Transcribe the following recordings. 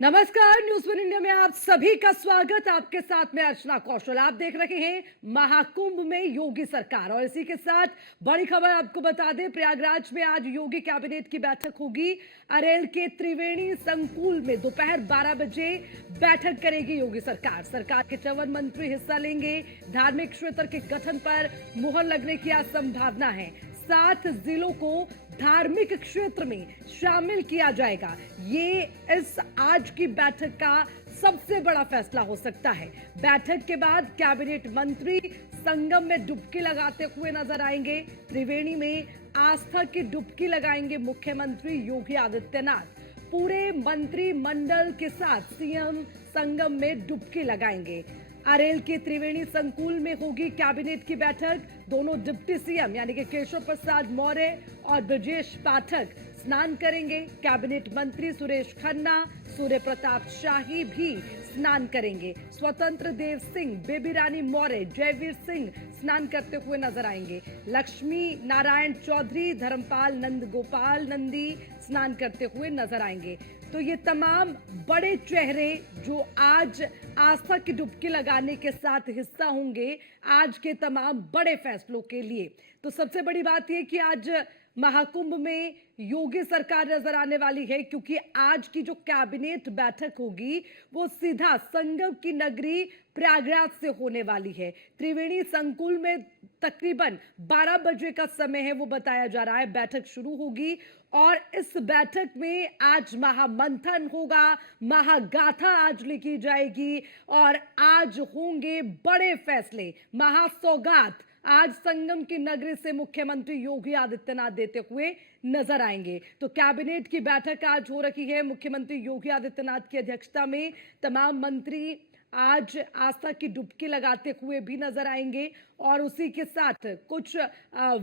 नमस्कार, news one India में आप सभी का स्वागत। आपके साथ में अर्चना कौशल। आप देख रहे हैं महाकुंभ में योगी सरकार, और इसी के साथ बड़ी खबर आपको बता दें, प्रयागराज में आज योगी कैबिनेट की बैठक होगी। अरेल के त्रिवेणी संकुल में दोपहर 12 बजे बैठक करेगी योगी सरकार। सरकार के 54 मंत्री हिस्सा लेंगे। धार्मिक क्षेत्र के गठन पर मुहर लगने की आज संभावना है। 7 जिलों को धार्मिक क्षेत्र में शामिल किया जाएगा। ये इस आज की बैठक का सबसे बड़ा फैसला हो सकता है। बैठक के बाद कैबिनेट मंत्री संगम में डुबकी लगाते हुए नजर आएंगे। त्रिवेणी में आस्था की डुबकी लगाएंगे मुख्यमंत्री योगी आदित्यनाथ। पूरे मंत्रिमंडल के साथ सीएम संगम में डुबकी लगाएंगे। अरेल के त्रिवेणी संकुल में होगी कैबिनेट की बैठक। दोनों डिप्टी सीएम यानी कि केशव प्रसाद मौर्य और ब्रजेश पाठक स्नान करेंगे। कैबिनेट मंत्री सुरेश खन्ना, सूर्य प्रताप शाही भी स्नान करेंगे। स्वतंत्र देव सिंह, बेबी रानी मौर्य, जयवीर सिंह स्नान करते हुए नजर आएंगे। लक्ष्मी नारायण चौधरी, धर्मपाल नंद गोपाल नंदी स्नान करते हुए नजर आएंगे। तो ये तमाम बड़े चेहरे जो आज आस्था की डुबकी लगाने के साथ हिस्सा होंगे आज के तमाम बड़े फैसलों के लिए। तो सबसे बड़ी बात यह कि आज महाकुंभ में योगी सरकार नजर आने वाली है, क्योंकि आज की जो कैबिनेट बैठक होगी वो सीधा संगम की नगरी प्रयागराज से होने वाली है। त्रिवेणी संकुल में तकरीबन 12 बजे का समय है, वो बताया जा रहा है। बैठक शुरू होगी और इस बैठक में आज महामंथन होगा, महागाथा आज लिखी जाएगी और आज होंगे बड़े फैसले। महासौगात आज संगम की नगरी से मुख्यमंत्री योगी आदित्यनाथ देते हुए नजर आएंगे। तो कैबिनेट की बैठक आज हो रही है मुख्यमंत्री योगी आदित्यनाथ की अध्यक्षता में। तमाम मंत्री आज आस्था की डुबकी लगाते हुए भी नजर आएंगे और उसी के साथ कुछ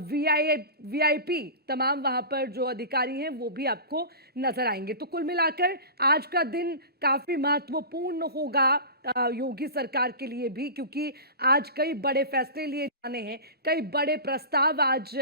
वीआईपी तमाम वहां पर जो अधिकारी हैं वो भी आपको नजर आएंगे। तो कुल मिलाकर आज का दिन काफी महत्वपूर्ण होगा योगी सरकार के लिए भी, क्योंकि आज कई बड़े फैसले लिए जाने हैं। कई बड़े प्रस्ताव आज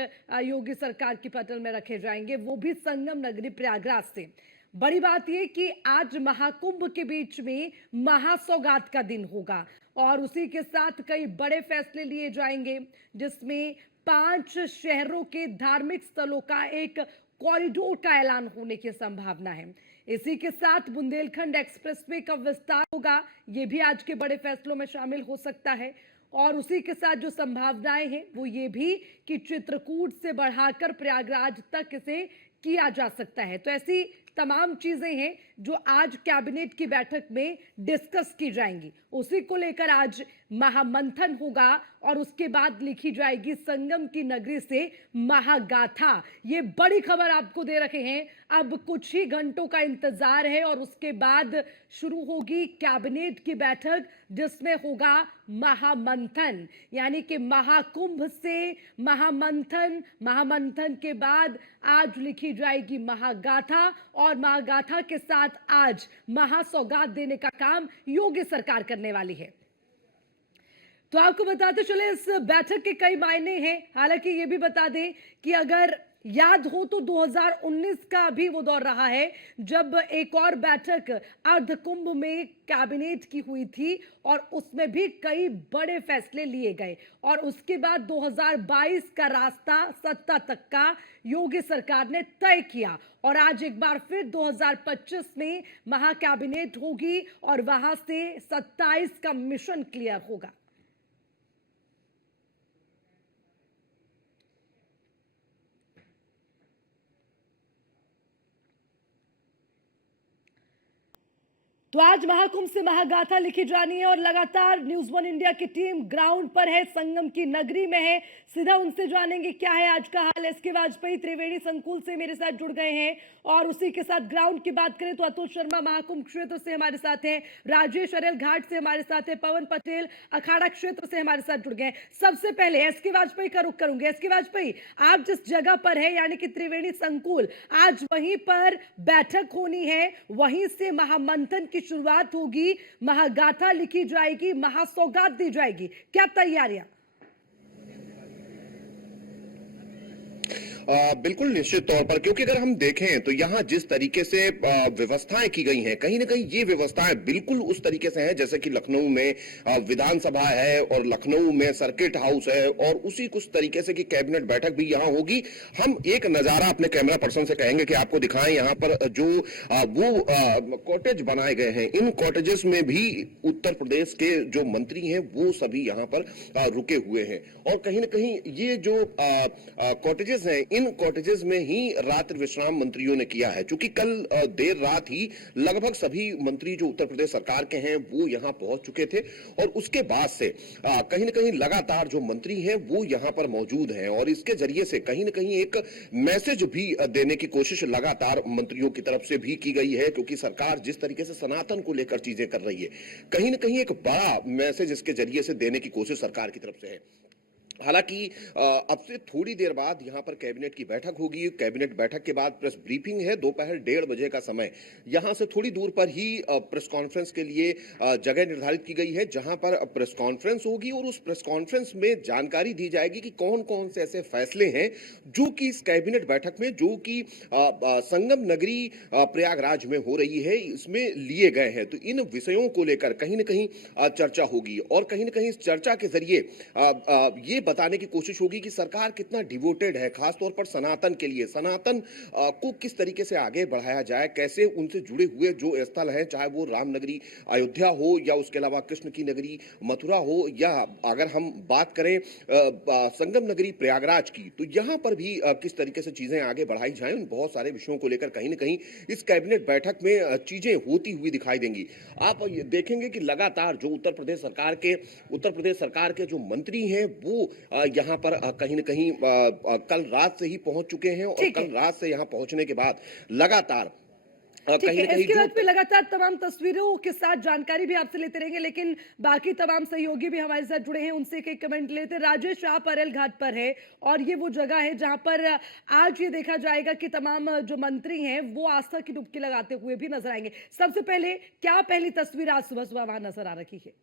योगी सरकार की पटल में रखे जाएंगे, वो भी संगम नगरी प्रयागराज से। बड़ी बात यह कि आज महाकुंभ के बीच में महासौगात का दिन होगा और उसी के साथ कई बड़े फैसले लिए जाएंगे, जिसमें 5 शहरों के धार्मिक स्थलों का एक कॉरिडोर का ऐलान होने की संभावना है। इसी के साथ बुंदेलखंड एक्सप्रेसवे का विस्तार होगा, यह भी आज के बड़े फैसलों में शामिल हो सकता है। और उसी के साथ जो संभावनाएं हैं वो ये भी कि चित्रकूट से बढ़ाकर प्रयागराज तक इसे किया जा सकता है। तो ऐसी तमाम चीजें हैं जो आज कैबिनेट की बैठक में डिस्कस की जाएंगी। उसी को लेकर आज महामंथन होगा और उसके बाद लिखी जाएगी संगम की नगरी से महागाथा। ये बड़ी खबर आपको दे रखे हैं। अब कुछ ही घंटों का इंतजार है और उसके बाद शुरू होगी कैबिनेट की बैठक, जिसमें होगा महामंथन, यानी कि महाकुंभ से महामंथन। महामंथन के बाद आज लिखी जाएगी महागाथा और महागाथा के साथ आज महासौगात देने का काम योगी सरकार करने वाली है। तो आपको बताते चले इस बैठक के कई मायने हैं। हालांकि ये भी बता दें कि अगर याद हो तो 2019 का भी वो दौर रहा है जब एक और बैठक अर्धकुंभ में कैबिनेट की हुई थी और उसमें भी कई बड़े फैसले लिए गए और उसके बाद 2022 का रास्ता सत्ता तक का योगी सरकार ने तय किया। और आज एक बार फिर 2025 में महा कैबिनेट होगी और वहां से 27 का मिशन क्लियर होगा। तो आज महाकुंभ से महागाथा लिखी जानी है और लगातार न्यूज वन इंडिया की टीम ग्राउंड पर है, संगम की नगरी में है। सीधा उनसे जानेंगे क्या है आज का हाल। एसके वाजपेयी त्रिवेणी संकुल से मेरे साथ जुड़ गए हैं और उसी के साथ ग्राउंड की बात करें तो अतुल शर्मा महाकुंभ क्षेत्र से हमारे साथ हैं, राजेश अरेल घाट से हमारे साथ है, पवन पटेल अखाड़ा क्षेत्र से हमारे साथ जुड़ गए। सबसे पहले एसके वाजपेयी का रुख करूंगे। एसके वाजपेयी, आप जिस जगह पर है यानी कि त्रिवेणी संकुल, आज वहीं पर बैठक होनी है, वहीं से महामंथन की शुरुआत होगी, महागाथा लिखी जाएगी, महासौगात दी जाएगी। क्या तैयारियां? बिल्कुल निश्चित तौर पर, क्योंकि अगर हम देखें तो यहाँ जिस तरीके से व्यवस्थाएं की गई हैं, कहीं ना कहीं ये व्यवस्थाएं बिल्कुल उस तरीके से हैं जैसे कि लखनऊ में विधानसभा है और लखनऊ में सर्किट हाउस है, और उसी कुछ तरीके से कि कैबिनेट बैठक भी यहाँ होगी। हम एक नजारा अपने कैमरा पर्सन से कहेंगे कि आपको दिखाएं यहाँ पर जो वो कॉटेज बनाए गए हैं। इन कॉटेजेस में भी उत्तर प्रदेश के जो मंत्री हैं वो सभी यहाँ पर रुके हुए हैं, और कहीं ना कहीं ये जो कॉटेजेस हैं, इन कॉटेजेस में ही रात्रि विश्राम मंत्रियों ने किया है। चूंकि कल देर रात ही लगभग सभी मंत्री जो उत्तर प्रदेश सरकार के हैं वो यहां पहुंच चुके थे, और उसके बाद से कहीं ना कहीं लगातार जो मंत्री हैं वो यहां पर मौजूद हैं, और इसके जरिए से कहीं ना कहीं एक मैसेज भी देने की कोशिश लगातार मंत्रियों की तरफ से भी की गई है, क्योंकि सरकार जिस तरीके से सनातन को लेकर चीजें कर रही है, कहीं ना कहीं एक बड़ा मैसेज इसके जरिए से देने की कोशिश सरकार की तरफ से है। हालांकि अब से थोड़ी देर बाद यहां पर कैबिनेट की बैठक होगी। कैबिनेट बैठक के बाद प्रेस ब्रीफिंग है, दोपहर 1:30 बजे का समय। यहां से थोड़ी दूर पर ही प्रेस कॉन्फ्रेंस के लिए जगह निर्धारित की गई है, जहां पर प्रेस कॉन्फ्रेंस होगी, और उस प्रेस कॉन्फ्रेंस में जानकारी दी जाएगी कि कौन कौन से ऐसे फैसले हैं जो कि इस कैबिनेट बैठक में, जो कि संगम नगरी प्रयागराज में हो रही है, इसमें लिए गए हैं। तो इन विषयों को लेकर कहीं ना कहीं चर्चा होगी, और कहीं ना कहीं इस चर्चा के जरिए ये बताने की कोशिश होगी कि सरकार कितना डिवोटेड है खासतौर पर सनातन के लिए। सनातन को किस तरीके से आगे बढ़ाया जाए, कैसे उनसे जुड़े हुए जो स्थल हैं, चाहे वो रामनगरी अयोध्या हो या उसके अलावा कृष्ण की नगरी मथुरा हो, या अगर हम बात करें संगम नगरी प्रयागराज की, तो यहां पर भी किस तरीके से चीजें आगे बढ़ाई जाएं, उन बहुत सारे विषयों को लेकर कहीं ना कहीं इस कैबिनेट बैठक में चीजें होती हुई दिखाई देंगी। आप देखेंगे कि लगातार जो उत्तर प्रदेश सरकार के जो मंत्री हैं वो यहां पर कहीं ना कहीं कल रात से ही पहुंच चुके हैं, और कल रात से यहां पहुंचने के बाद लगातार कहीं ना कहीं इसके बाद में लगातार तमाम तस्वीरों के साथ जानकारी भी आपसे लेते रहेंगे, लेकिन बाकी तमाम सहयोगी भी हमारे साथ जुड़े हैं, उनसे एक कमेंट लेते हैं। राजेश शाह परेल घाट पर है, और ये वो जगह है जहां पर आज ये देखा जाएगा कि तमाम जो मंत्री हैं वो आस्था की डुबकी लगाते हुए भी नजर आएंगे। सबसे पहले क्या पहली तस्वीर आज सुबह सुबह वहां नजर आ रही है?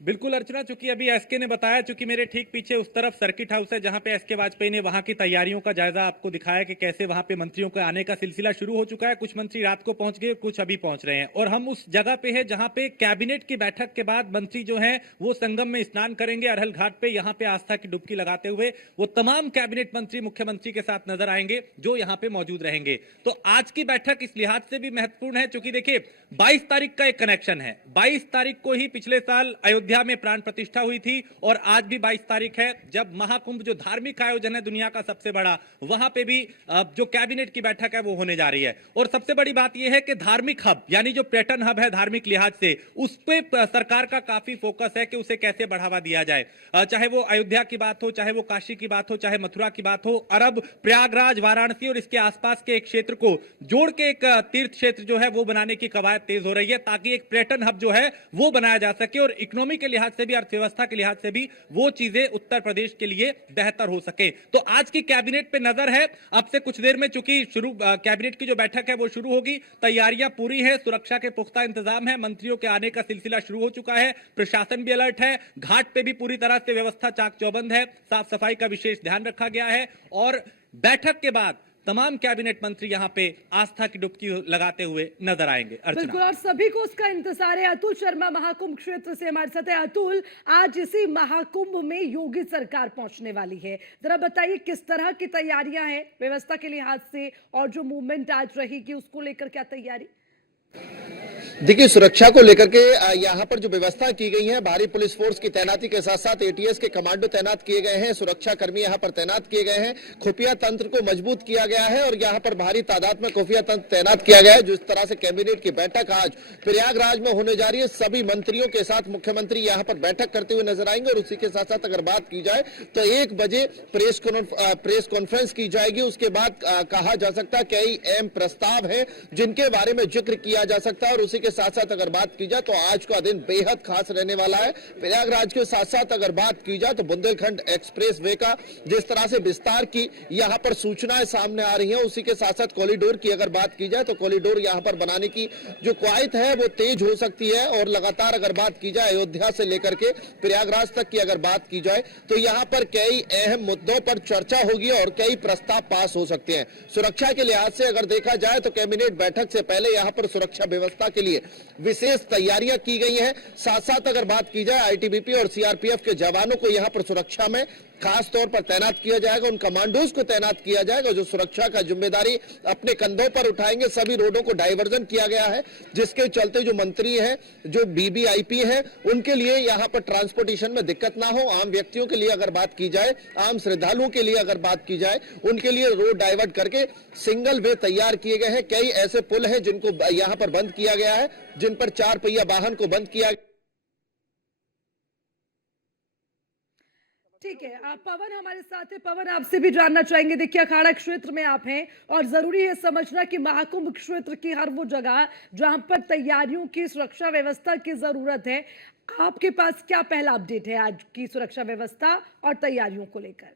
बिल्कुल अर्चना, चूंकि अभी एसके ने बताया, चूंकि मेरे ठीक पीछे उस तरफ सर्किट हाउस है जहां पे एसके वाजपेयी ने वहां की तैयारियों का जायजा आपको दिखाया कि कैसे वहां पे मंत्रियों के आने का सिलसिला शुरू हो चुका है। कुछ मंत्री रात को पहुंच गए, कुछ अभी पहुंच रहे हैं, और हम उस जगह पे है जहां पे कैबिनेट की बैठक के बाद मंत्री जो है वो संगम में स्नान करेंगे अरहल घाट पे। यहाँ पे आस्था की डुबकी लगाते हुए वो तमाम कैबिनेट मंत्री मुख्यमंत्री के साथ नजर आएंगे जो यहाँ पे मौजूद रहेंगे। तो आज की बैठक इस लिहाज से भी महत्वपूर्ण है, चूंकि देखिए 22 तारीख का एक कनेक्शन है। 22 तारीख को ही पिछले साल अयोध्या में प्राण प्रतिष्ठा हुई थी, और आज भी 22 तारीख है जब महाकुंभ, जो धार्मिक आयोजन है दुनिया का सबसे बड़ा, वहां पे भी जो कैबिनेट की बैठक है वो होने जा रही है। और सबसे बड़ी बात यह है कि धार्मिक हब, यानी जो पर्यटन हब है धार्मिक लिहाज से, उस पे सरकार का काफी फोकस है कि उसे कैसे बढ़ावा दिया जाए। चाहे वो अयोध्या की बात हो, चाहे वो काशी की बात हो, चाहे मथुरा की बात हो, अरब प्रयागराज, वाराणसी और इसके आसपास के एक क्षेत्र को जोड़ के एक तीर्थ क्षेत्र जो है वो बनाने की कवायद तेज हो रही है, ताकि एक पर्यटन हब जो है वो बनाया जा सके, और इकोनॉमी के लिहाज से भी, अर्थव्यवस्था के लिहाज से भी वो चीजें उत्तर प्रदेश के लिए बेहतर हो सके। तो आज की कैबिनेट पे नजर है। अब से कुछ देर में चूंकि कैबिनेट की जो बैठक है वो शुरू होगी, तैयारियां पूरी है, सुरक्षा के पुख्ता इंतजाम है, मंत्रियों के आने का सिलसिला शुरू हो चुका है, प्रशासन भी अलर्ट है, घाट पे भी पूरी तरह से व्यवस्था चाक चौबंद है, साफ सफाई का विशेष ध्यान रखा गया है, और बैठक के बाद तमाम कैबिनेट मंत्री यहां पे आस्था की डुबकी लगाते हुए नजर आएंगे। बिल्कुल, और सभी को उसका इंतजार है। अतुल शर्मा महाकुंभ क्षेत्र से हमारे साथ है। अतुल, आज इसी महाकुंभ में योगी सरकार पहुंचने वाली है, जरा बताइए किस तरह की तैयारियां हैं व्यवस्था के लिहाज से, और जो मूवमेंट आज रहेगी उसको लेकर क्या तैयारी? देखिए, सुरक्षा को लेकर के यहाँ पर जो व्यवस्था की गई है, भारी पुलिस फोर्स की तैनाती के साथ साथ एटीएस के कमांडो तैनात किए गए हैं, सुरक्षा कर्मी यहाँ पर तैनात किए गए हैं, खुफिया तंत्र को मजबूत किया गया है, और यहाँ पर भारी तादाद में खुफिया तंत्र तैनात किया गया है। जिस तरह से कैबिनेट की बैठक आज प्रयागराज में होने जा रही है, सभी मंत्रियों के साथ मुख्यमंत्री यहाँ पर बैठक करते हुए नजर आएंगे, और उसी के साथ साथ अगर बात की जाए तो 1 बजे प्रेस कॉन्फ्रेंस की जाएगी। उसके बाद कहा जा सकता है कई अहम प्रस्ताव है जिनके बारे में जिक्र किया जा सकता है, और उसी उसी के साथ साथ अगर बात की जाए तो आज का दिन बेहद खास रहने वाला है। प्रयागराज के साथ साथ अगर बात की जाए तो बुंदेलखंड एक्सप्रेस वे का जिस तरह से विस्तार की यहाँ पर सूचनाएं सामने आ रही हैं, उसी के साथ साथ कॉरिडोर की अगर बात की जाए तो कॉरिडोर यहाँ पर बनाने की जो कवायद है वो तेज हो सकती है। और लगातार अगर बात की जाए अयोध्या से लेकर के प्रयागराज तक की अगर बात की जाए तो यहाँ पर कई अहम मुद्दों पर चर्चा होगी और कई प्रस्ताव पास हो सकते हैं। सुरक्षा के लिहाज से अगर देखा जाए तो कैबिनेट बैठक से पहले यहाँ पर सुरक्षा व्यवस्था के लिए विशेष तैयारियां की गई हैं। साथ साथ अगर बात की जाए आईटीबीपी और सीआरपीएफ के जवानों को यहाँ पर सुरक्षा में खास तौर पर तैनात किया जाएगा, उन कमांडोज को तैनात किया जाएगा जो सुरक्षा का जिम्मेदारी अपने कंधों पर उठाएंगे। सभी रोडों को डाइवर्जन किया गया है, जिसके चलते जो मंत्री हैं, जो बीबीआईपी हैं, उनके लिए यहाँ पर ट्रांसपोर्टेशन में दिक्कत ना हो। आम व्यक्तियों के लिए अगर बात की जाए, आम श्रद्धालुओं के लिए अगर बात की जाए, उनके लिए रोड डाइवर्ट करके सिंगल वे तैयार किए गए हैं। कई ऐसे पुल हैं जिनको यहाँ पर बंद किया गया है, जिन पर 4 पहिया वाहन को बंद किया। ठीक है, आप पवन हमारे साथ है। पवन, आपसे भी जानना चाहेंगे, देखिए अखाड़ा क्षेत्र में आप हैं और जरूरी है समझना कि महाकुंभ क्षेत्र की हर वो जगह जहां पर तैयारियों की सुरक्षा व्यवस्था की जरूरत है, आपके पास क्या पहला अपडेट है आज की सुरक्षा व्यवस्था और तैयारियों को लेकर?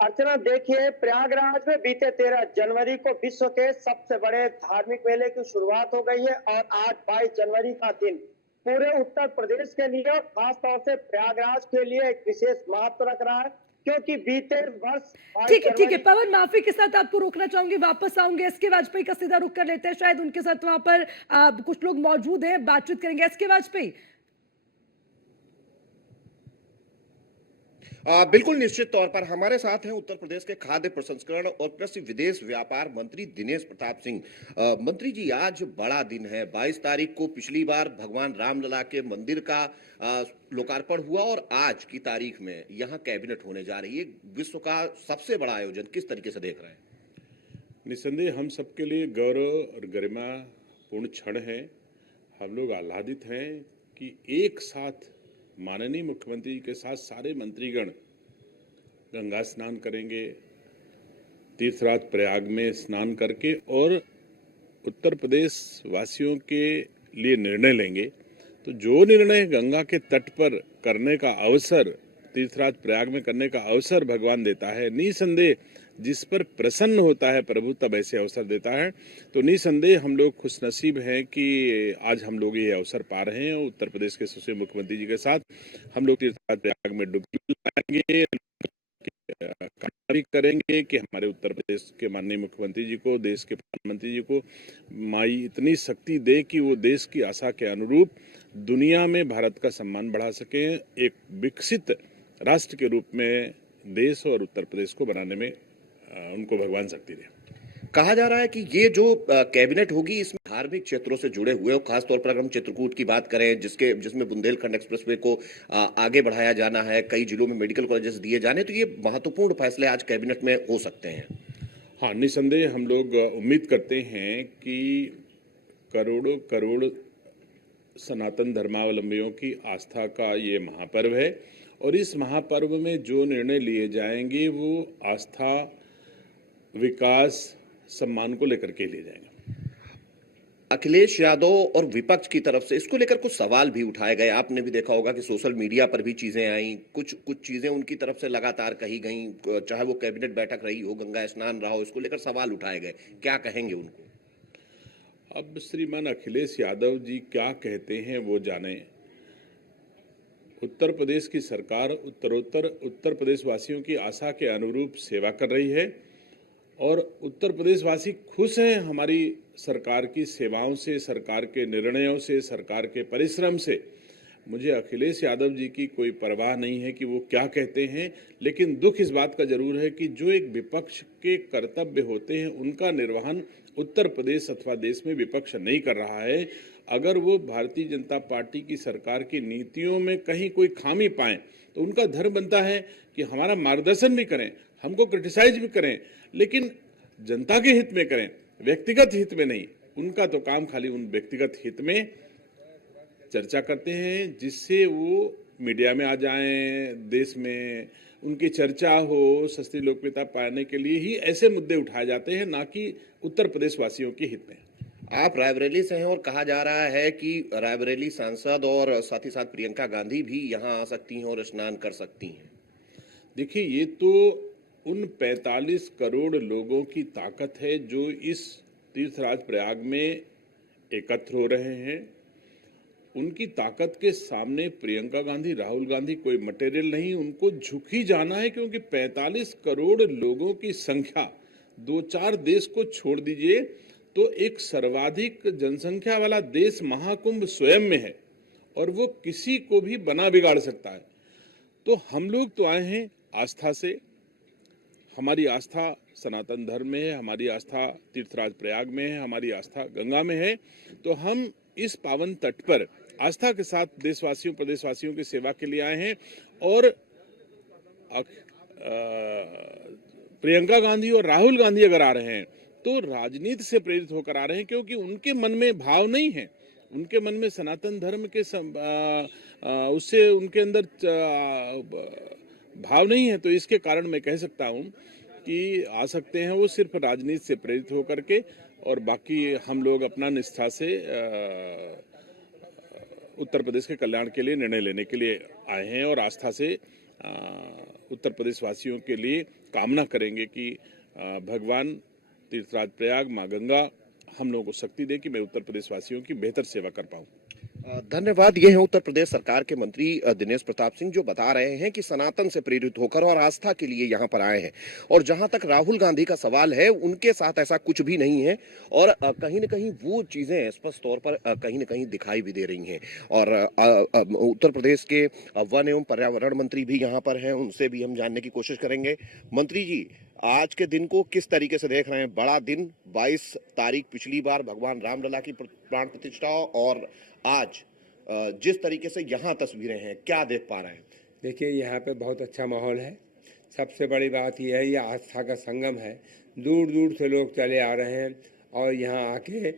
अर्चना, देखिए प्रयागराज में बीते 13 जनवरी को विश्व के सबसे बड़े धार्मिक मेले की शुरुआत हो गई है और आज 22 जनवरी का दिन पूरे उत्तर प्रदेश के लिए और खास तौर से प्रयागराज के लिए एक विशेष महत्व रख रहा है, क्योंकि बीते वर्ष ठीक है पवन, माफी के साथ आपको रोकना चाहूंगी, वापस आऊंगे। एसके वाजपेयी का सीधा रुख कर लेते हैं, शायद उनके साथ वहां पर कुछ लोग मौजूद हैं, बातचीत करेंगे। एसके वाजपेयी, बिल्कुल निश्चित तौर पर हमारे साथ हैं उत्तर प्रदेश के खाद्य प्रसंस्करण और कृषि विदेश व्यापार मंत्री दिनेश प्रताप सिंह। मंत्री जी, आज बड़ा दिन है। 22 तारीख को पिछली बार भगवान रामलला के मंदिर का लोकार्पण हुआ और आज की तारीख में यहाँ कैबिनेट होने जा रही है। विश्व का सबसे बड़ा आयोजन किस तरीके से देख रहे हैं? निस्संदेह हम सबके लिए गौरव और गरिमा पूर्ण क्षण है। हम लोग आह्लादित हैं कि एक साथ माननीय मुख्यमंत्री जी के साथ सारे मंत्रीगण गंगा स्नान करेंगे, तीर्थराज प्रयाग में स्नान करके और उत्तर प्रदेश वासियों के लिए निर्णय लेंगे। तो जो निर्णय गंगा के तट पर करने का अवसर, तीर्थराज प्रयाग में करने का अवसर भगवान देता है, निसंदेह जिस पर प्रसन्न होता है प्रभु तब ऐसे अवसर देता है। तो निसंदेह हम लोग खुशनसीब हैं कि आज हम लोग ये अवसर पा रहे हैं। उत्तर प्रदेश के सुशील मुख्यमंत्री जी के साथ हम लोग तीर्थराज प्रयाग में डुबकी लगाएंगे, करेंगे कि हमारे उत्तर प्रदेश के माननीय मुख्यमंत्री जी को, देश के प्रधानमंत्री जी को माई इतनी शक्ति दे कि वो देश की आशा के अनुरूप दुनिया में भारत का सम्मान बढ़ा सकें, एक विकसित राष्ट्र के रूप में देश और उत्तर प्रदेश को बनाने में उनको भगवान शक्ति दे। कहा जा रहा है कि ये जो कैबिनेट होगी इसमें धार्मिक क्षेत्रों से जुड़े हुए और खासतौर पर अगर हम चित्रकूट की बात करें, जिसमें बुंदेलखंड एक्सप्रेसवे को आगे बढ़ाया जाना है, कई जिलों में मेडिकल कॉलेजेस दिए जाने, तो ये महत्वपूर्ण फैसले आज कैबिनेट में हो सकते हैं। हाँ, निसंदेह हम लोग उम्मीद करते हैं कि करोड़ों करोड़ सनातन धर्मावलंबियों की आस्था का ये महापर्व है और इस महापर्व में जो निर्णय लिए जाएंगे वो आस्था, विकास, सम्मान को लेकर के लिए जाएंगे। अखिलेश यादव और विपक्ष की तरफ से इसको लेकर कुछ सवाल भी उठाए गए। आपने भी देखा होगा कि सोशल मीडिया पर भी चीजें आई, कुछ चीजें उनकी तरफ से लगातार कही गई, चाहे वो कैबिनेट बैठक रही हो, गंगा स्नान रहा हो, इसको लेकर सवाल उठाए गए। क्या कहेंगे उनको? अब श्रीमान अखिलेश यादव जी क्या कहते हैं वो जाने। उत्तर प्रदेश की सरकार उत्तर प्रदेश वासियों की आशा के अनुरूप सेवा कर रही है और उत्तर प्रदेश वासी खुश हैं हमारी सरकार की सेवाओं से, सरकार के निर्णयों से, सरकार के परिश्रम से। मुझे अखिलेश यादव जी की कोई परवाह नहीं है कि वो क्या कहते हैं, लेकिन दुख इस बात का जरूर है कि जो एक विपक्ष के कर्तव्य होते हैं उनका निर्वहन उत्तर प्रदेश अथवा देश में विपक्ष नहीं कर रहा है। अगर वो भारतीय जनता पार्टी की सरकार की नीतियों में कहीं कोई खामी पाएं तो उनका धर्म बनता है कि हमारा मार्गदर्शन भी करें, हमको क्रिटिसाइज भी करें, लेकिन जनता के हित में करें, व्यक्तिगत हित में नहीं। उनका तो काम खाली उन व्यक्तिगत हित में चर्चा करते हैं जिससे वो मीडिया में आ जाएं, देश में उनकी चर्चा हो, सस्ती लोकप्रियता पाने के लिए ही ऐसे मुद्दे उठाए जाते हैं, ना कि उत्तर प्रदेश वासियों के हित में। आप रायबरेली से हैं और कहा जा रहा है कि रायबरेली सांसद और साथ ही साथ प्रियंका गांधी भी यहाँ आ सकती हैं और स्नान कर सकती हैं। देखिए, ये तो उन 45 करोड़ लोगों की ताकत है जो इस तीर्थराज प्रयाग में एकत्र हो रहे हैं। उनकी ताकत के सामने प्रियंका गांधी, राहुल गांधी कोई मटेरियल नहीं, उनको झुक ही जाना है, क्योंकि 45 करोड़ लोगों की संख्या, 2-4 देश को छोड़ दीजिए तो एक सर्वाधिक जनसंख्या वाला देश महाकुंभ स्वयं में है और वो किसी को भी बना बिगाड़ सकता है। तो हम लोग तो आए हैं आस्था से, हमारी आस्था सनातन धर्म में है, हमारी आस्था तीर्थराज प्रयाग में है, हमारी आस्था गंगा में है। तो हम इस पावन तट पर आस्था के साथ देशवासियों प्रदेशवासियों की सेवा के लिए आए हैं। और प्रियंका गांधी और राहुल गांधी अगर आ रहे हैं तो राजनीति से प्रेरित होकर आ रहे हैं, क्योंकि उनके मन में भाव नहीं है, उनके मन में सनातन धर्म के उससे उनके अंदर भाव नहीं है। तो इसके कारण मैं कह सकता हूं कि आ सकते हैं वो सिर्फ राजनीति से प्रेरित होकर के, और बाकी हम लोग अपना निष्ठा से उत्तर प्रदेश के कल्याण के लिए निर्णय लेने के लिए आए हैं और आस्था से उत्तर प्रदेश वासियों के लिए कामना करेंगे कि भगवान तीर्थराज प्रयाग, माँ गंगा हम लोगों को शक्ति दे कि मैं उत्तर प्रदेश वासियों की बेहतर सेवा कर पाऊं। धन्यवाद। ये हैं उत्तर प्रदेश सरकार के मंत्री दिनेश प्रताप सिंह, जो बता रहे हैं कि सनातन से प्रेरित होकर और आस्था के लिए यहाँ पर आए हैं। और जहां तक राहुल गांधी का सवाल है, उनके साथ ऐसा कुछ भी नहीं है और कहीं न कहीं वो चीजें स्पष्ट तौर पर कहीं न कहीं दिखाई भी दे रही हैं। और उत्तर प्रदेश के वन एवं पर्यावरण मंत्री भी यहाँ पर हैं, उनसे भी हम जानने की कोशिश करेंगे। मंत्री जी, आज के दिन को किस तरीके से देख रहे हैं? बड़ा दिन, 22 तारीख पिछली बार भगवान रामलला की प्राण प्रतिष्ठा, और आज जिस तरीके से यहाँ तस्वीरें हैं, क्या देख पा रहे हैं? देखिए, यहाँ पे बहुत अच्छा माहौल है। सबसे बड़ी बात यह है, ये आस्था का संगम है। दूर दूर से लोग चले आ रहे हैं और यहाँ आके है,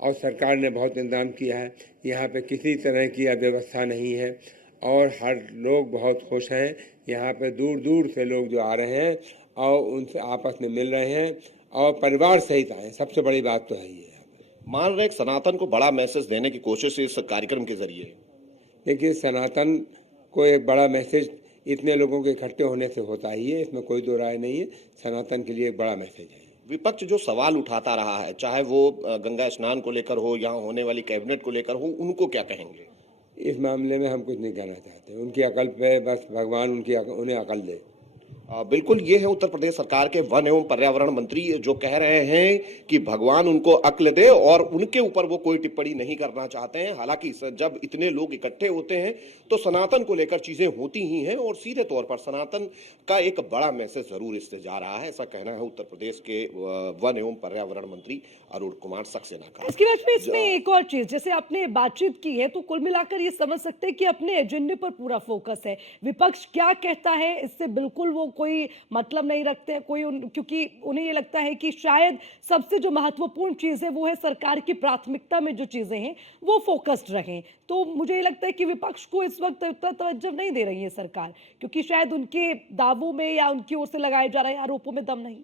और सरकार ने बहुत इंतजाम किया है। यहाँ पे किसी तरह की अव्यवस्था नहीं है और हर लोग बहुत खुश हैं। यहाँ पे दूर दूर से लोग जो आ रहे हैं और उनसे आपस में मिल रहे हैं और परिवार सहित आए। सबसे बड़ी बात तो है ये। मान रहे एक सनातन को बड़ा मैसेज देने की कोशिश इस कार्यक्रम के जरिए। देखिए, सनातन को एक बड़ा मैसेज इतने लोगों के इकट्ठे होने से होता ही है, इसमें कोई दो राय नहीं है। सनातन के लिए एक बड़ा मैसेज है। विपक्ष जो सवाल उठाता रहा है, चाहे वो गंगा स्नान को लेकर हो, यहाँ होने वाली कैबिनेट को लेकर हो, उनको क्या कहेंगे? इस मामले में हम कुछ नहीं कहना चाहते। उनकी अकल पे बस भगवान उन्हें अकल दे। बिल्कुल, ये है उत्तर प्रदेश सरकार के वन एवं पर्यावरण मंत्री, जो कह रहे हैं कि भगवान उनको अक्ल दे और उनके ऊपर वो कोई टिप्पणी नहीं करना चाहते हैं। हालांकि जब इतने लोग इकट्ठे होते हैं तो सनातन को लेकर चीजें होती ही हैं और सीधे तौर पर सनातन का एक बड़ा मैसेज जरूर इससे जा रहा है, ऐसा कहना है उत्तर प्रदेश के वन एवं पर्यावरण मंत्री अरुण कुमार सक्सेना का। इसकी वजह में इसमें एक और चीज, जैसे आपने बातचीत की है, तो कुल मिलाकर ये समझ सकते हैं कि अपने एजेंडे पर पूरा फोकस है। विपक्ष क्या कहता है इससे बिल्कुल वो कोई मतलब नहीं रखते हैं क्योंकि उन्हें ये लगता है कि शायद सबसे जो महत्वपूर्ण चीज है वो है सरकार की प्राथमिकता में जो चीजें हैं वो फोकस्ड रहें। तो मुझे ये लगता है कि विपक्ष को इस वक्त उतना तवज्जो नहीं दे रही है सरकार, क्योंकि शायद उनके दावों में या उनकी ओर से लगाए जा रहे आरोपों में दम नहीं।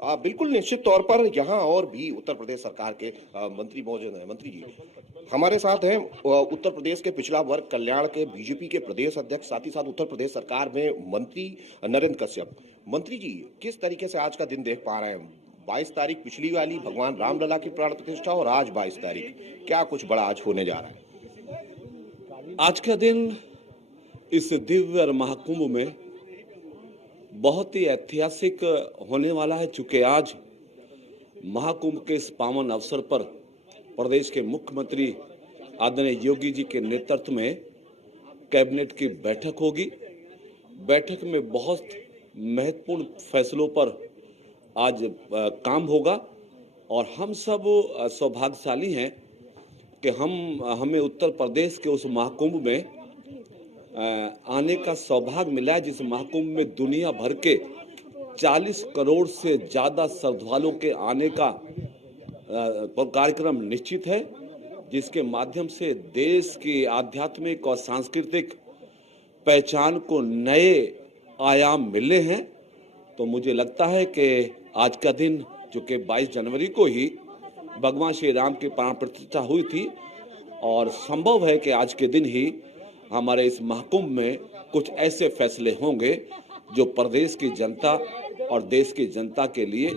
बिल्कुल, निश्चित तौर पर यहाँ और भी उत्तर प्रदेश सरकार के मंत्री मौजूद हैं। मंत्री जी हमारे साथ हैं उत्तर प्रदेश के पिछड़ा वर्ग कल्याण के बीजेपी के प्रदेश अध्यक्ष, साथ ही साथ उत्तर प्रदेश सरकार में मंत्री नरेंद्र कश्यप। मंत्री जी, किस तरीके से आज का दिन देख पा रहे हैं? 22 तारीख पिछली वाली भगवान रामलला की प्राण प्रतिष्ठा और आज 22 तारीख, क्या कुछ बड़ा आज होने जा रहा है? आज का दिन इस दिव्य और महाकुंभ में बहुत ही ऐतिहासिक होने वाला है, चूंकि आज महाकुंभ के इस पावन अवसर पर प्रदेश के मुख्यमंत्री आदरणीय योगी जी के नेतृत्व में कैबिनेट की बैठक होगी। बैठक में बहुत महत्वपूर्ण फैसलों पर आज काम होगा और हम सब सौभाग्यशाली हैं कि हमें उत्तर प्रदेश के उस महाकुंभ में आने का सौभाग्य मिला है, जिस महाकुंभ में दुनिया भर के 40 करोड़ से ज्यादा श्रद्धालुओं के आने का कार्यक्रम निश्चित है, जिसके माध्यम से देश की आध्यात्मिक और सांस्कृतिक पहचान को नए आयाम मिले हैं। तो मुझे लगता है कि आज का दिन, चूँकि 22 जनवरी को ही भगवान श्री राम की प्राण प्रतिष्ठा हुई थी, और संभव है कि आज के दिन ही हमारे इस महाकुंभ में कुछ ऐसे फैसले होंगे जो प्रदेश की जनता और देश की जनता के लिए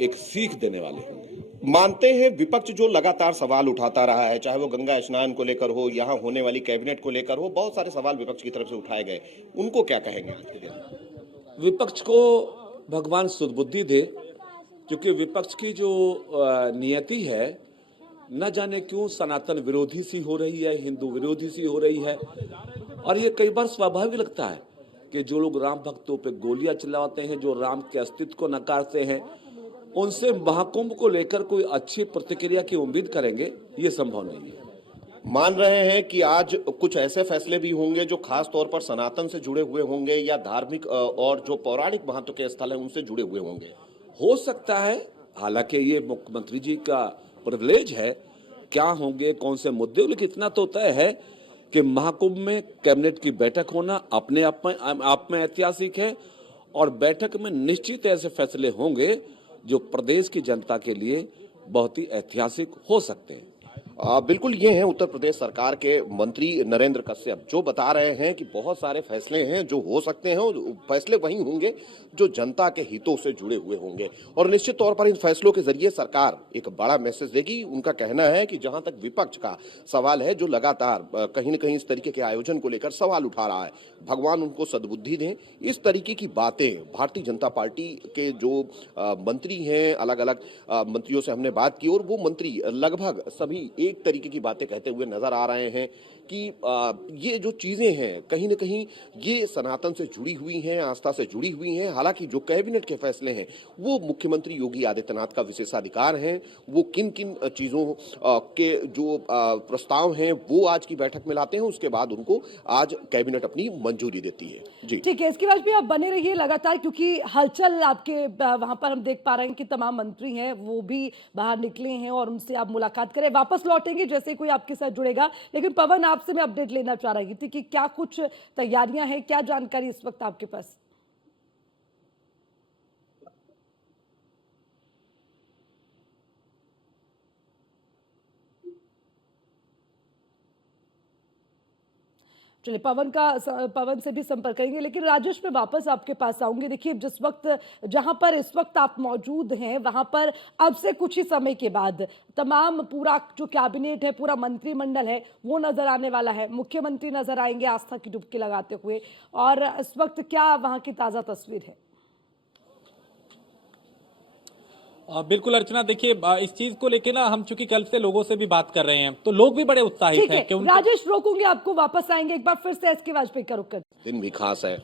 एक सीख देने वाले होंगे। मानते हैं विपक्ष जो लगातार सवाल उठाता रहा है, चाहे वो गंगा स्नान को लेकर हो, यहाँ होने वाली कैबिनेट को लेकर हो, बहुत सारे सवाल विपक्ष की तरफ से उठाए गए, उनको क्या कहेंगे आज के दिन? विपक्ष को भगवान सुदबुद्धि दे, क्योंकि विपक्ष की जो नियति है, न जाने क्यों सनातन विरोधी सी हो रही है, हिंदू विरोधी सी हो रही है। और ये कई बार स्वाभाविक लगता है कि जो लोग राम भक्तों पे गोलियां चलाते हैं, जो राम के अस्तित्व को नकारते हैं, उनसे महाकुंभ को लेकर कोई अच्छी प्रतिक्रिया की उम्मीद करेंगे, ये संभव नहीं है। मान रहे हैं कि आज कुछ ऐसे फैसले भी होंगे जो खास तौर पर सनातन से जुड़े हुए होंगे या धार्मिक और जो पौराणिक महत्व के स्थल हैं उनसे जुड़े हुए होंगे। हो सकता है, हालांकि ये मुख्यमंत्री जी का प्रिविलेज है, क्या होंगे, कौन से मुद्दे, लेकिन इतना तो तय है कि महाकुंभ में कैबिनेट की बैठक होना अपने आप में ऐतिहासिक है, और बैठक में निश्चित ऐसे फैसले होंगे जो प्रदेश की जनता के लिए बहुत ही ऐतिहासिक हो सकते हैं। बिल्कुल, ये हैं उत्तर प्रदेश सरकार के मंत्री नरेंद्र कश्यप, जो बता रहे हैं कि बहुत सारे फैसले हैं जो हो सकते हैं, और फैसले वही होंगे जो जनता के हितों से जुड़े हुए होंगे, और निश्चित तौर पर इन फैसलों के जरिए सरकार एक बड़ा मैसेज देगी। उनका कहना है कि जहां तक विपक्ष का सवाल है, जो लगातार कहीं न कहीं इस तरीके के आयोजन को लेकर सवाल उठा रहा है, भगवान उनको सद्बुद्धि दें। इस तरीके की बातें भारतीय जनता पार्टी के जो मंत्री हैं, अलग अलग मंत्रियों से हमने बात की, और वो मंत्री लगभग सभी एक तरीके की बातें कहते हुए नजर आ रहे हैं कि ये जो चीजें हैं कहीं न कहीं ये सनातन से जुड़ी हुई हैं, आस्था से जुड़ी हुई हैं। हालांकि जो कैबिनेट के फैसले हैं वो मुख्यमंत्री योगी आदित्यनाथ का विशेषाधिकार हैं। वो किन किन चीजों के जो प्रस्ताव हैं वो आज की बैठक में लाते हैं, उसके बाद उनको आज कैबिनेट अपनी मंजूरी देती है। जी ठीक है, इसके बाद भी आप बने रहिए लगातार, क्योंकि हलचल आपके वहां पर हम देख पा रहे हैं कि तमाम मंत्री हैं वो भी बाहर निकले हैं और उनसे आप मुलाकात करें, वापस लौटेंगे जैसे कोई आपके साथ जुड़ेगा। लेकिन पवन, आपसे मैं अपडेट लेना चाह रही थी कि क्या कुछ तैयारियां हैं, क्या जानकारी इस वक्त आपके पास? चलिए, पवन से भी संपर्क करेंगे, लेकिन राजेश मैं वापस आपके पास आऊंगी। देखिए, जिस वक्त जहां पर इस वक्त आप मौजूद हैं वहां पर अब से कुछ ही समय के बाद तमाम पूरा जो कैबिनेट है, पूरा मंत्रिमंडल है, वो नजर आने वाला है। मुख्यमंत्री नजर आएंगे आस्था की डुबकी लगाते हुए, और इस वक्त क्या वहां की ताजा तस्वीर है? बिल्कुल अर्चना, देखिए इस चीज को लेके ना हम चूंकि कल से लोगों से भी बात कर रहे हैं, तो लोग भी बड़े उत्साहित हैं कि राजेश, रोकूंगे आपको, वापस आएंगे एक बार फिर से एसके वाजपेयी का रुख कर। दिन भी खास है।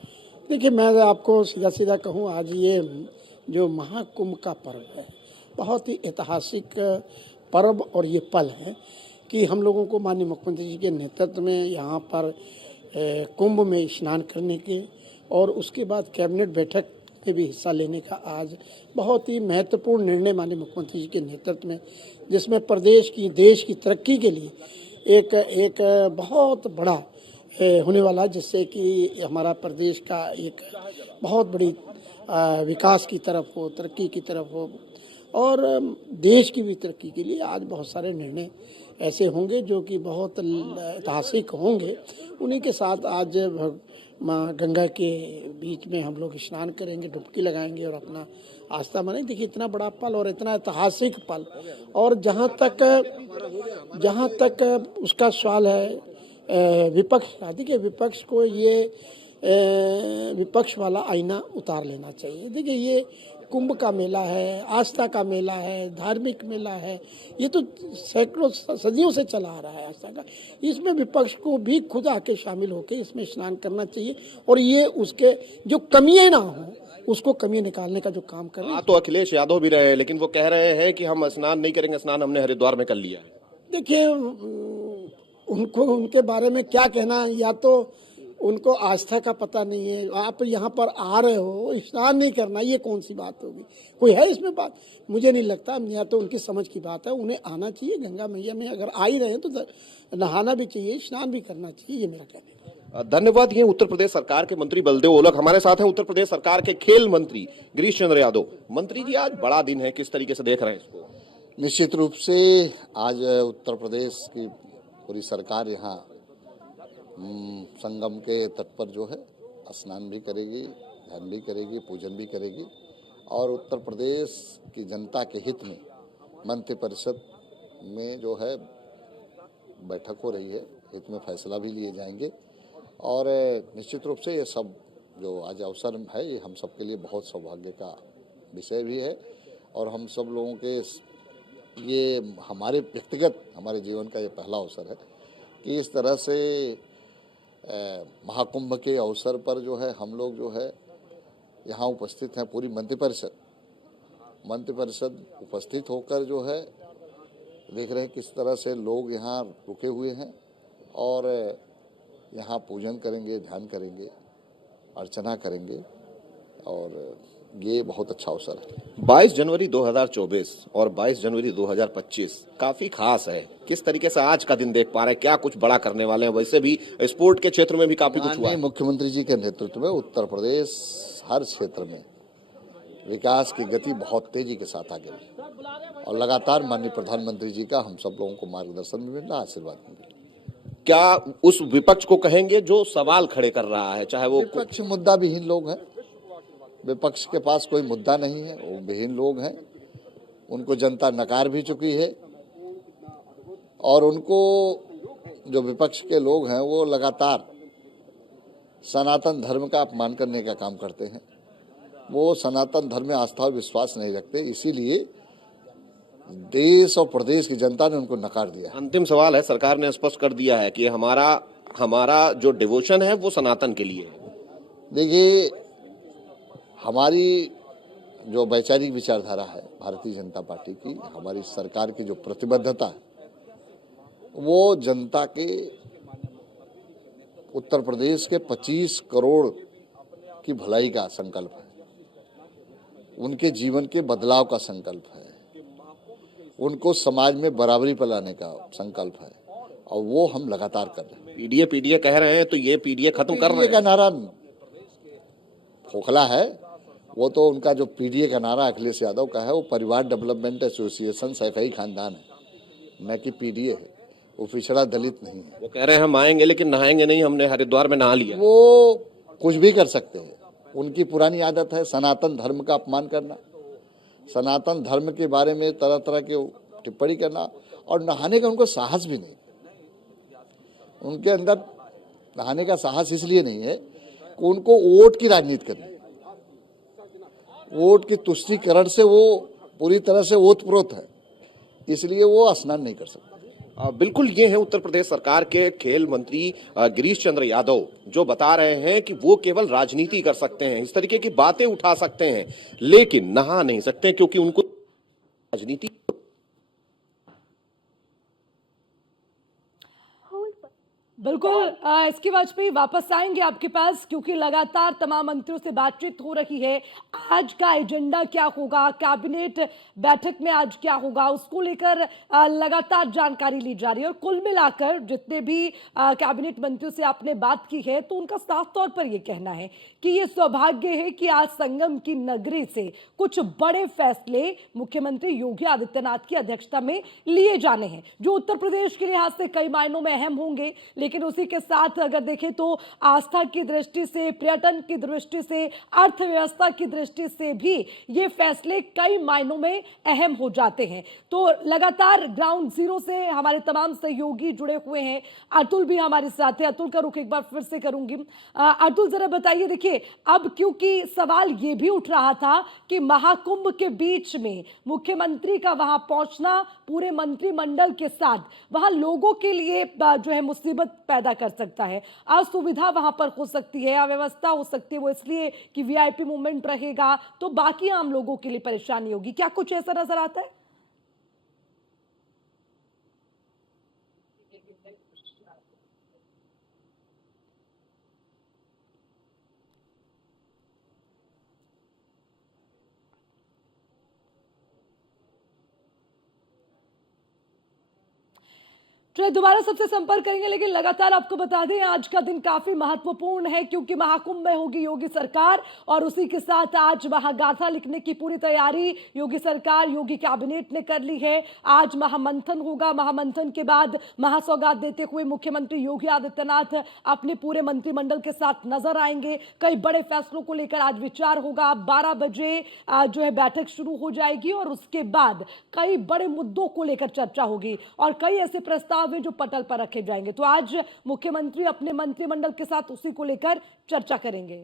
देखिए, मैं आपको सीधा सीधा कहूँ, आज ये जो महाकुंभ का पर्व है बहुत ही ऐतिहासिक पर्व, और ये पल है कि हम लोगों को माननीय मुख्यमंत्री जी के नेतृत्व में यहाँ पर कुंभ में स्नान करने के और उसके बाद कैबिनेट बैठक में भी हिस्सा लेने का आज बहुत ही महत्वपूर्ण निर्णय माननीय मुख्यमंत्री जी के नेतृत्व में, जिसमें प्रदेश की, देश की तरक्की के लिए एक बहुत बड़ा होने वाला, जिससे कि हमारा प्रदेश का एक बहुत बड़ी विकास की तरफ हो, तरक्की की तरफ हो, और देश की भी तरक्की के लिए आज बहुत सारे निर्णय ऐसे होंगे जो कि बहुत ऐतिहासिक होंगे। उन्हीं के साथ आज माँ गंगा के बीच में हम लोग स्नान करेंगे, डुबकी लगाएंगे और अपना आस्था मानेंगे। देखिए, इतना बड़ा पल और इतना ऐतिहासिक पल, और जहाँ तक उसका सवाल है विपक्ष का, देखिए विपक्ष को ये विपक्ष वाला आईना उतार लेना चाहिए। देखिए, ये कुंभ का मेला है, आस्था का मेला है, धार्मिक मेला है, ये तो सैकड़ों सदियों से चला आ रहा है आस्था का। इसमें विपक्ष को भी खुद आके शामिल होकर इसमें स्नान करना चाहिए, और ये उसके जो कमियां ना हो उसको कमियां निकालने का जो काम कर रहे हैं। तो अखिलेश यादव भी रहे, लेकिन वो कह रहे हैं कि हम स्नान नहीं करेंगे, स्नान हमने हरिद्वार में कर लिया है। देखिए, उनको उनके बारे में क्या कहना, या तो उनको आस्था का पता नहीं है। आप यहाँ पर आ रहे हो, स्नान नहीं करना, ये कौन सी बात होगी? कोई है इसमें बात? मुझे नहीं लगता। या तो उनकी समझ की बात है, उन्हें आना चाहिए गंगा मैया में, अगर आ ही रहे हैं तो नहाना भी चाहिए, स्नान भी करना चाहिए, ये मेरा कहना है। धन्यवाद। ये उत्तर प्रदेश सरकार के मंत्री बलदेव ओलख हमारे साथ हैं, उत्तर प्रदेश सरकार के खेल मंत्री गिरीश चंद्र यादव। मंत्री जी, आज बड़ा दिन है, किस तरीके से देख रहे हैं इसको? निश्चित रूप से आज उत्तर प्रदेश की पूरी सरकार यहाँ संगम के तट पर जो है स्नान भी करेगी, ध्यान भी करेगी, पूजन भी करेगी और उत्तर प्रदेश की जनता के हित में मंत्रिपरिषद में जो है बैठक हो रही है, हित में फैसला भी लिए जाएंगे और निश्चित रूप से ये सब जो आज अवसर है ये हम सब के लिए बहुत सौभाग्य का विषय भी है और हम सब लोगों के ये हमारे व्यक्तिगत हमारे जीवन का ये पहला अवसर है कि इस तरह से महाकुंभ के अवसर पर जो है हम लोग जो है यहाँ उपस्थित हैं, पूरी मंत्रिपरिषद उपस्थित होकर जो है देख रहे हैं किस तरह से लोग यहाँ रुके हुए हैं और यहाँ पूजन करेंगे, ध्यान करेंगे, अर्चना करेंगे और ये बहुत अच्छा अवसर है। 22 जनवरी 2024 और 22 जनवरी 2025 काफी खास है। किस तरीके से आज का दिन देख पा रहे हैं? क्या कुछ बड़ा करने वाले हैं? वैसे भी स्पोर्ट के क्षेत्र में भी काफी कुछ हुआ है। मुख्यमंत्री जी के नेतृत्व में उत्तर प्रदेश हर क्षेत्र में विकास की गति बहुत तेजी के साथ आगे बढ़ी और लगातार माननीय प्रधानमंत्री जी का हम सब लोगों को मार्गदर्शन भी मिल रहा, आशीर्वाद भी मिल रहा। क्या उस विपक्ष को कहेंगे जो सवाल खड़े कर रहा है, चाहे वो विपक्ष मुद्दा विहीन लोग हैं, विपक्ष के पास कोई मुद्दा नहीं है, वो विहीन लोग हैं, उनको जनता नकार भी चुकी है और उनको जो विपक्ष के लोग हैं वो लगातार सनातन धर्म का अपमान करने का काम करते हैं। वो सनातन धर्म में आस्था और विश्वास नहीं रखते, इसीलिए देश और प्रदेश की जनता ने उनको नकार दिया। अंतिम सवाल है, सरकार ने स्पष्ट कर दिया है कि हमारा जो डिवोशन है वो सनातन के लिए है। देखिए, हमारी जो वैचारिक विचारधारा है भारतीय जनता पार्टी की, हमारी सरकार की जो प्रतिबद्धता है वो जनता के उत्तर प्रदेश के 25 करोड़ की भलाई का संकल्प है, उनके जीवन के बदलाव का संकल्प है, उनको समाज में बराबरी पर लाने का संकल्प है और वो हम लगातार कर रहे हैं। पीडीए कह रहे हैं तो ये पीडीए खत्म कर रहे हैं। का नारा खोखला है, वो तो उनका जो पीडीए का नारा अखिलेश यादव का है वो परिवार डेवलपमेंट एसोसिएशन सैफई खानदान है, न कि पीडीए है, वो पिछड़ा दलित नहीं है। वो कह रहे हैं हम आएंगे लेकिन नहाएंगे नहीं, हमने हरिद्वार में नहा लिया। वो कुछ भी कर सकते हैं, उनकी पुरानी आदत है सनातन धर्म का अपमान करना, सनातन धर्म के बारे में तरह तरह की टिप्पणी करना और नहाने का उनको साहस भी नहीं। उनके अंदर नहाने का साहस इसलिए नहीं है कि उनको वोट की राजनीति करनी, वोट की तुष्टीकरण से वो पूरी तरह से ओतप्रोत है, इसलिए वो स्नान नहीं कर सकते। बिल्कुल, ये है उत्तर प्रदेश सरकार के खेल मंत्री गिरीश चंद्र यादव जो बता रहे हैं कि वो केवल राजनीति कर सकते हैं, इस तरीके की बातें उठा सकते हैं लेकिन नहा नहीं सकते क्योंकि उनको राजनीति। बिल्कुल, इसके वाजपेयी वापस आएंगे आपके पास क्योंकि लगातार तमाम मंत्रियों से बातचीत हो रही है। आज का एजेंडा क्या होगा, कैबिनेट बैठक में आज क्या होगा, उसको लेकर लगातार जानकारी ली जा रही है और कुल मिलाकर जितने भी कैबिनेट मंत्रियों से आपने बात की है तो उनका साफ तौर पर यह कहना है कि ये सौभाग्य है कि आज संगम की नगरी से कुछ बड़े फैसले मुख्यमंत्री योगी आदित्यनाथ की अध्यक्षता में लिए जाने हैं जो उत्तर प्रदेश के लिहाज से कई मायनों में अहम होंगे, लेकिन उसी के साथ अगर देखें तो आस्था की दृष्टि से, पर्यटन की दृष्टि से, अर्थव्यवस्था की दृष्टि से भी ये फैसले कई मायनों में अहम हो जाते हैं। तो लगातार ग्राउंड जीरो से हमारे तमाम सहयोगी जुड़े हुए हैं। अतुल भी हमारे साथ है, अतुल का रुख एक बार फिर से करूंगी। अतुल, जरा बताइए, देखिए अब क्योंकि सवाल ये भी उठ रहा था कि महाकुंभ के बीच में मुख्यमंत्री का वहां पहुंचना पूरे मंत्रिमंडल के साथ वहां लोगों के लिए जो है मुसीबत पैदा कर सकता है, असुविधा वहां पर हो सकती है, अव्यवस्था हो सकती है, वो इसलिए कि वीआईपी मूवमेंट रहेगा तो बाकी आम लोगों के लिए परेशानी होगी। क्या कुछ ऐसा नजर आता है? चलिए दोबारा सबसे संपर्क करेंगे, लेकिन लगातार आपको बता दें आज का दिन काफी महत्वपूर्ण है क्योंकि महाकुंभ में होगी योगी सरकार और उसी के साथ आज महागाथा लिखने की पूरी तैयारी योगी सरकार, योगी कैबिनेट ने कर ली है। आज महामंथन होगा, महामंथन के बाद महासौगात देते हुए मुख्यमंत्री योगी आदित्यनाथ अपने पूरे मंत्रिमंडल के साथ नजर आएंगे। कई बड़े फैसलों को लेकर आज विचार होगा। 12 बजे जो है बैठक शुरू हो जाएगी और उसके बाद कई बड़े मुद्दों को लेकर चर्चा होगी और कई ऐसे प्रस्ताव हैं जो पटल पर रखे जाएंगे। तो आज मुख्यमंत्री अपने मंत्रिमंडल के साथ उसी को लेकर चर्चा करेंगे।